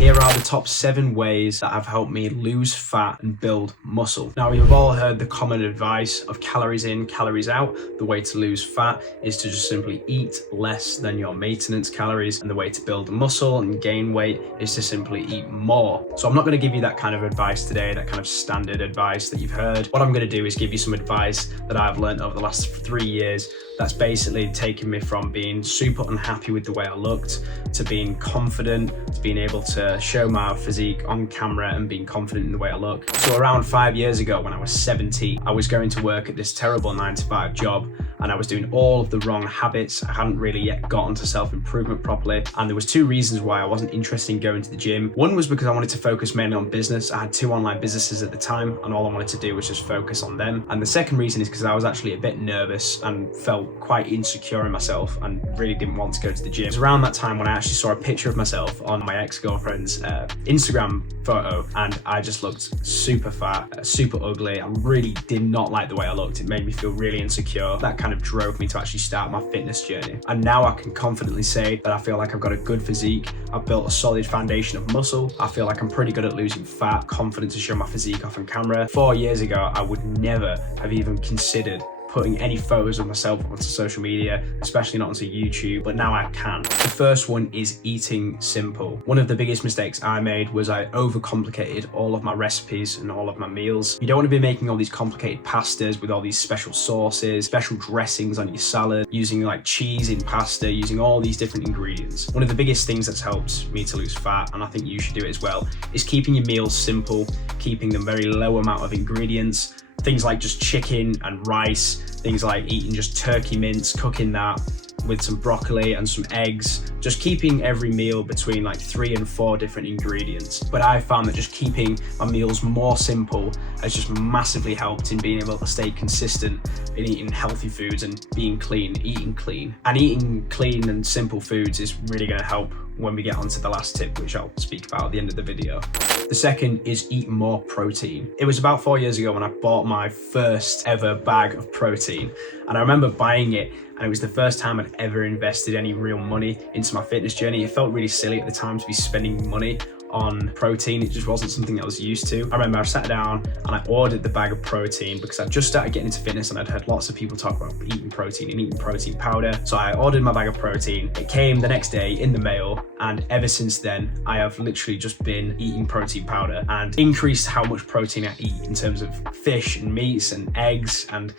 Here are the top 7 ways that have helped me lose fat and build muscle. Now, you've all heard the common advice of calories in, calories out. The way to lose fat is to just simply eat less than your maintenance calories, and the way to build muscle and gain weight is to simply eat more. So I'm not going to give you that kind of advice today, that kind of standard advice that you've heard. What I'm going to do is give you some advice that I've learned over the last 3 years that's basically taken me from being super unhappy with the way I looked to being confident, to being able to show my physique on camera and being confident in the way I look. So around 5 years ago, when I was 17, I was going to work at this terrible 9-to-5 job, and I was doing all of the wrong habits. I hadn't really yet got onto self-improvement properly, and there was 2 reasons why I wasn't interested in going to the gym. One was because I wanted to focus mainly on business. I had 2 online businesses at the time, and all I wanted to do was just focus on them. And the second reason is because I was actually a bit nervous and felt quite insecure in myself and really didn't want to go to the gym. It was around that time when I actually saw a picture of myself on my ex-girlfriend's Instagram photo, and I just looked super fat, super ugly. I really did not like the way I looked. It made me feel really insecure. That kind of drove me to actually start my fitness journey. And now I can confidently say that I feel like I've got a good physique. I've built a solid foundation of muscle. I feel like I'm pretty good at losing fat, confident to show my physique off on camera. 4 years ago, I would never have even considered putting any photos of myself onto social media, especially not onto YouTube, but now I can. The first one is eating simple. One of the biggest mistakes I made was I overcomplicated all of my recipes and all of my meals. You don't want to be making all these complicated pastas with all these special sauces, special dressings on your salad, using like cheese in pasta, using all these different ingredients. One of the biggest things that's helped me to lose fat, and I think you should do it as well, is keeping your meals simple, keeping them very low amount of ingredients. Things like just chicken and rice, things like eating just turkey mince, cooking that with some broccoli and some eggs, just keeping every meal between like 3 and 4 different ingredients. But I found that just keeping my meals more simple has just massively helped in being able to stay consistent in eating healthy foods and being clean, eating clean. And eating clean and simple foods is really going to help when we get onto the last tip, which I'll speak about at the end of the video. The second is eat more protein. It was about 4 years ago when I bought my first ever bag of protein, and I remember buying it, and it was the first time I'd ever invested any real money into my fitness journey. It felt really silly at the time to be spending money on protein. It just wasn't something I was used to. I remember I sat down and I ordered the bag of protein because I just started getting into fitness and I'd heard lots of people talk about eating protein and eating protein powder. So I ordered my bag of protein. It came the next day in the mail, and ever since then I have literally just been eating protein powder and increased how much protein I eat in terms of fish and meats and eggs, and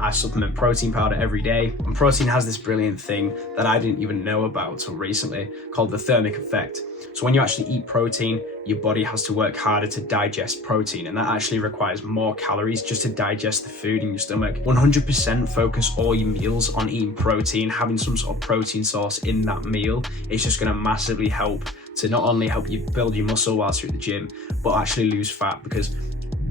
I supplement protein powder every day. And protein has this brilliant thing that I didn't even know about until recently called the thermic effect. So when you actually eat protein, your body has to work harder to digest protein, and that actually requires more calories just to digest the food in your stomach. 100% focus all your meals on eating protein, having some sort of protein source in that meal. It's just going to massively help to not only help you build your muscle whilst you're at the gym, but actually lose fat, because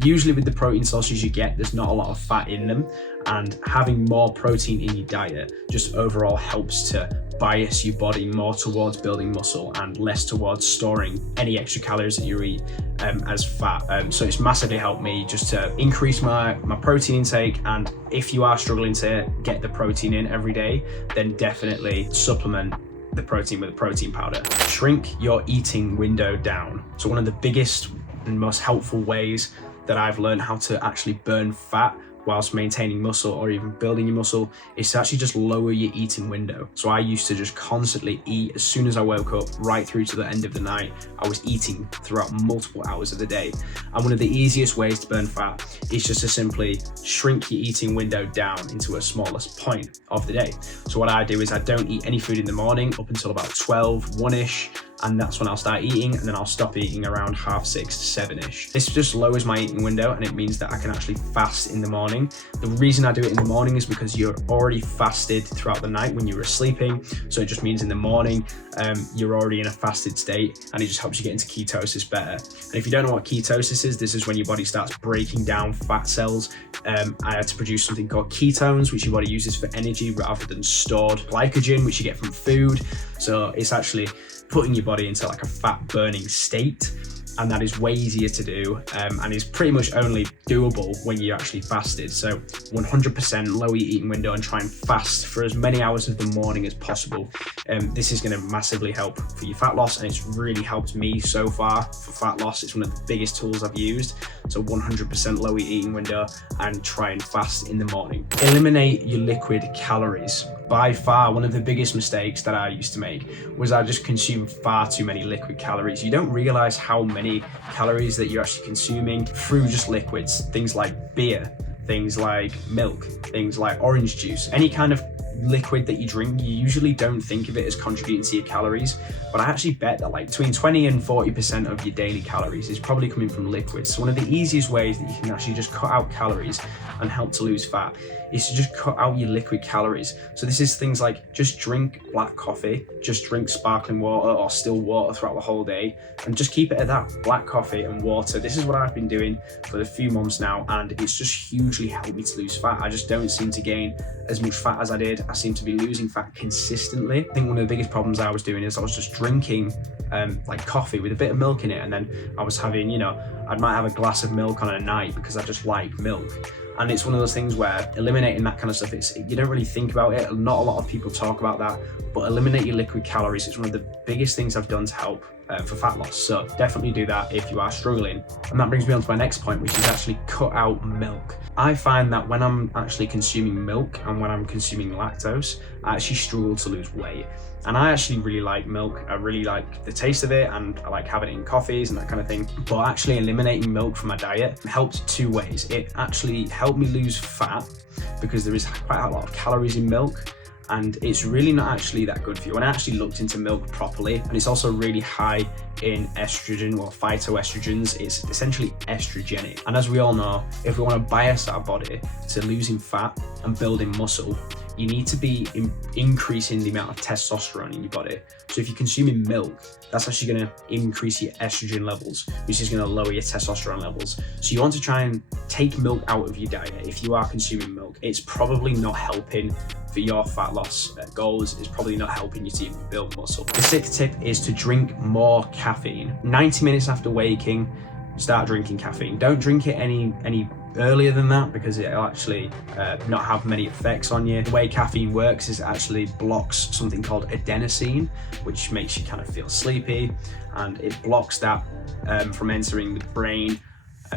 usually with the protein sources you get, there's not a lot of fat in them, and having more protein in your diet just overall helps to bias your body more towards building muscle and less towards storing any extra calories that you eat as fat. So it's massively helped me just to increase my protein intake, and if you are struggling to get the protein in every day, then definitely supplement the protein with a protein powder. Shrink your eating window down. So one of the biggest and most helpful ways that I've learned how to actually burn fat whilst maintaining muscle or even building your muscle is to actually just lower your eating window. So I used to just constantly eat as soon as I woke up right through to the end of the night. I was eating throughout multiple hours of the day. And one of the easiest ways to burn fat is just to simply shrink your eating window down into a smallest point of the day. So what I do is I don't eat any food in the morning up until about 12, 1-ish. And that's when I'll start eating, and then I'll stop eating around 6:30 to 7-ish. This just lowers my eating window, and it means that I can actually fast in the morning. The reason I do it in the morning is because you're already fasted throughout the night when you were sleeping. So it just means in the morning, you're already in a fasted state, and it just helps you get into ketosis better. And if you don't know what ketosis is, this is when your body starts breaking down fat cells to produce something called ketones, which your body uses for energy rather than stored glycogen, which you get from food. So it's actually putting your body into like a fat burning state. and that is way easier to do, and is pretty much only doable when you're actually fasted. So 100% lower your eating window and try and fast for as many hours of the morning as possible. This is going to massively help for your fat loss, and it's really helped me so far for fat loss. It's one of the biggest tools I've used. So 100% lower your eating window and try and fast in the morning. Eliminate your liquid calories. By far, one of the biggest mistakes that I used to make was I just consumed far too many liquid calories. You don't realize how many calories that you're actually consuming through just liquids, things like beer, things like milk, things like orange juice, any kind of liquid that you drink. You usually don't think of it as contributing to your calories, but I actually bet that like between 20 and 40% of your daily calories is probably coming from liquids. So one of the easiest ways that you can actually just cut out calories and help to lose fat is to just cut out your liquid calories. So this is things like just drink black coffee, just drink sparkling water or still water throughout the whole day, and just keep it at that, black coffee and water. This is what I've been doing for a few months now, and it's just hugely helped me to lose fat. I just don't seem to gain as much fat as I did. I seem to be losing fat consistently. I think one of the biggest problems I was doing is I was just drinking like coffee with a bit of milk in it, and then I was having, I might have a glass of milk on a night because I just like milk. And it's one of those things where eliminating that kind of stuff, you don't really think about it. Not a lot of people talk about that, but eliminate your liquid calories. It's one of the biggest things I've done to help for fat loss. So definitely do that if you are struggling. And that brings me on to my next point, which is actually cut out milk. I find that when I'm actually consuming milk and when I'm consuming lactose, I actually struggle to lose weight. And I actually really like milk. I really like the taste of it, and I like having it in coffees and that kind of thing. But actually eliminating milk from my diet helped two ways. It actually helped me lose fat because there is quite a lot of calories in milk, and it's really not actually that good for you. When I actually looked into milk properly, and it's also really high in estrogen or phytoestrogens, it's essentially estrogenic. And as we all know, if we want to bias our body to losing fat and building muscle, you need to be increasing the amount of testosterone in your body. So if you're consuming milk, that's actually going to increase your estrogen levels, which is going to lower your testosterone levels. So you want to try and take milk out of your diet. If you are consuming milk, it's probably not helping for your fat loss goals. It's probably not helping you to even build muscle. The sixth tip is to drink more caffeine. 90 minutes after waking, start drinking caffeine. Don't drink it any earlier than that because it'll actually not have many effects on you. The way caffeine works is it actually blocks something called adenosine, which makes you kind of feel sleepy, and it blocks that from entering the brain.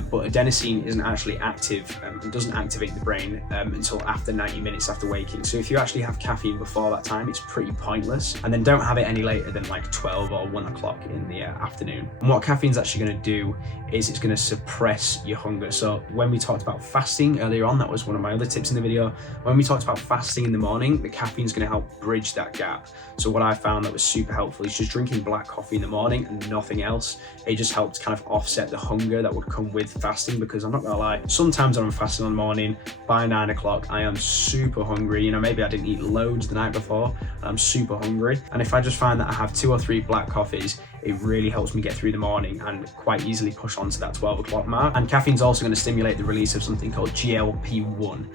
But adenosine isn't actually active and doesn't activate the brain until after 90 minutes after waking. So if you actually have caffeine before that time, it's pretty pointless. And then don't have it any later than like 12 or 1 o'clock in the afternoon. And what caffeine's actually going to do is it's going to suppress your hunger. So when we talked about fasting earlier on, that was one of my other tips in the video. When we talked about fasting in the morning, the caffeine's going to help bridge that gap. So what I found that was super helpful is just drinking black coffee in the morning and nothing else. It just helped kind of offset the hunger that would come with fasting, because I'm not gonna lie, sometimes when I'm fasting in the morning, by 9 o'clock I am super hungry. Maybe I didn't eat loads the night before and I'm super hungry, and if I just find that I have 2 or 3 black coffees, it really helps me get through the morning and quite easily push on to that 12 o'clock mark. And caffeine's also going to stimulate the release of something called GLP-1.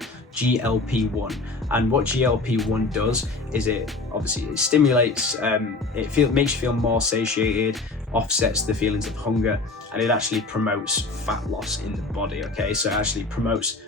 And what GLP-1 does is it stimulates, makes you feel more satiated, offsets the feelings of hunger, and it actually promotes fat loss in the body. Okay, so it actually promotes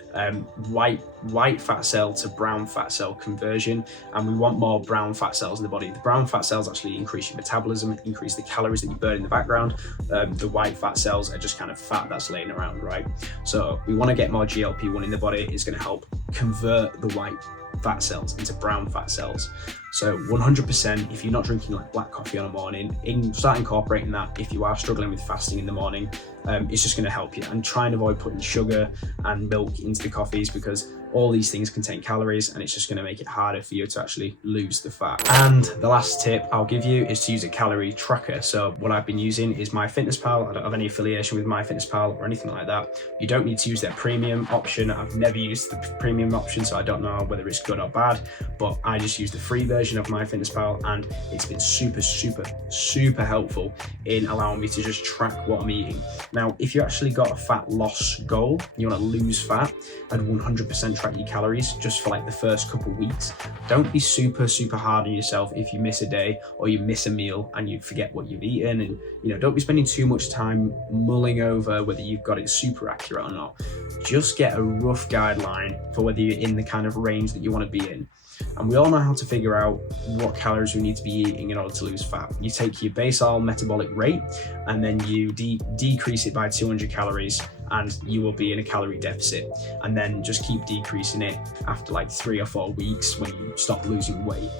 white fat cell to brown fat cell conversion, and we want more brown fat cells in the body. The brown fat cells actually increase your metabolism, increase the calories that you burn in the background. The white fat cells are just kind of fat that's laying around, right? So we want to get more GLP-1 in the body. It's going to help convert the white fat cells into brown fat cells. So 100%, if you're not drinking like black coffee on a morning, start incorporating that. If you are struggling with fasting in the morning, it's just going to help you. And try and avoid putting sugar and milk into the coffees, because all these things contain calories and it's just going to make it harder for you to actually lose the fat. And the last tip I'll give you is to use a calorie tracker. So what I've been using is MyFitnessPal. I don't have any affiliation with MyFitnessPal or anything like that. You don't need to use their premium option. I've never used the premium option, so I don't know whether it's good or bad, but I just use the free version of MyFitnessPal, and it's been super helpful in allowing me to just track what I'm eating. Now, if you actually got a fat loss goal, you want to lose fat, I'd 100% track your calories just for like the first couple weeks. Don't be super hard on yourself if you miss a day or you miss a meal and you forget what you've eaten. And don't be spending too much time mulling over whether you've got it super accurate or not. Just get a rough guideline for whether you're in the kind of range that you want to be in. And we all know how to figure out what calories we need to be eating in order to lose fat. You take your basal metabolic rate and then you decrease it by 200 calories, and you will be in a calorie deficit. And then just keep decreasing it after like 3 or 4 weeks when you stop losing weight.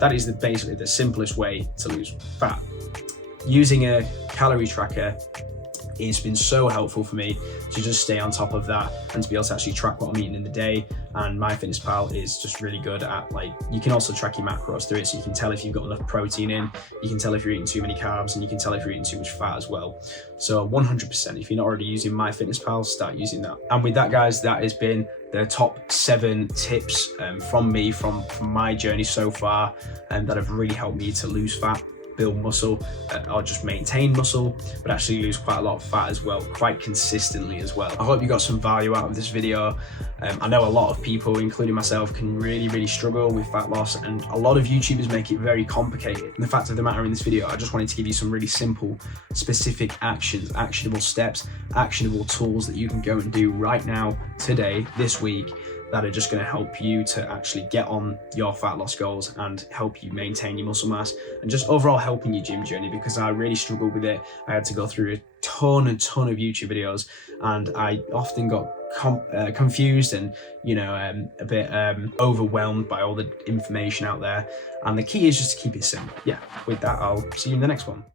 That is basically the simplest way to lose fat. Using a calorie tracker, it's been so helpful for me to just stay on top of that and to be able to actually track what I'm eating in the day. And MyFitnessPal is just really good at, like, you can also track your macros through it, so you can tell if you've got enough protein in, you can tell if you're eating too many carbs, and you can tell if you're eating too much fat as well. So 100%, if you're not already using MyFitnessPal, start using that. And with that, guys, that has been the top 7 tips from me, from my journey so far, and that have really helped me to lose fat, build muscle, or just maintain muscle, but actually lose quite a lot of fat as well, quite consistently as well. I hope you got some value out of this video. I know a lot of people, including myself, can really struggle with fat loss, and a lot of YouTubers make it very complicated. And the fact of the matter, in this video, I just wanted to give you some really simple, specific actions, actionable steps, actionable tools that you can go and do right now, today, this week, that are just going to help you to actually get on your fat loss goals and help you maintain your muscle mass, and just overall helping your gym journey, because I really struggled with it. I had to go through a ton of YouTube videos, and I often got confused and a bit overwhelmed by all the information out there. And the key is just to keep it simple. Yeah, with that, I'll see you in the next one.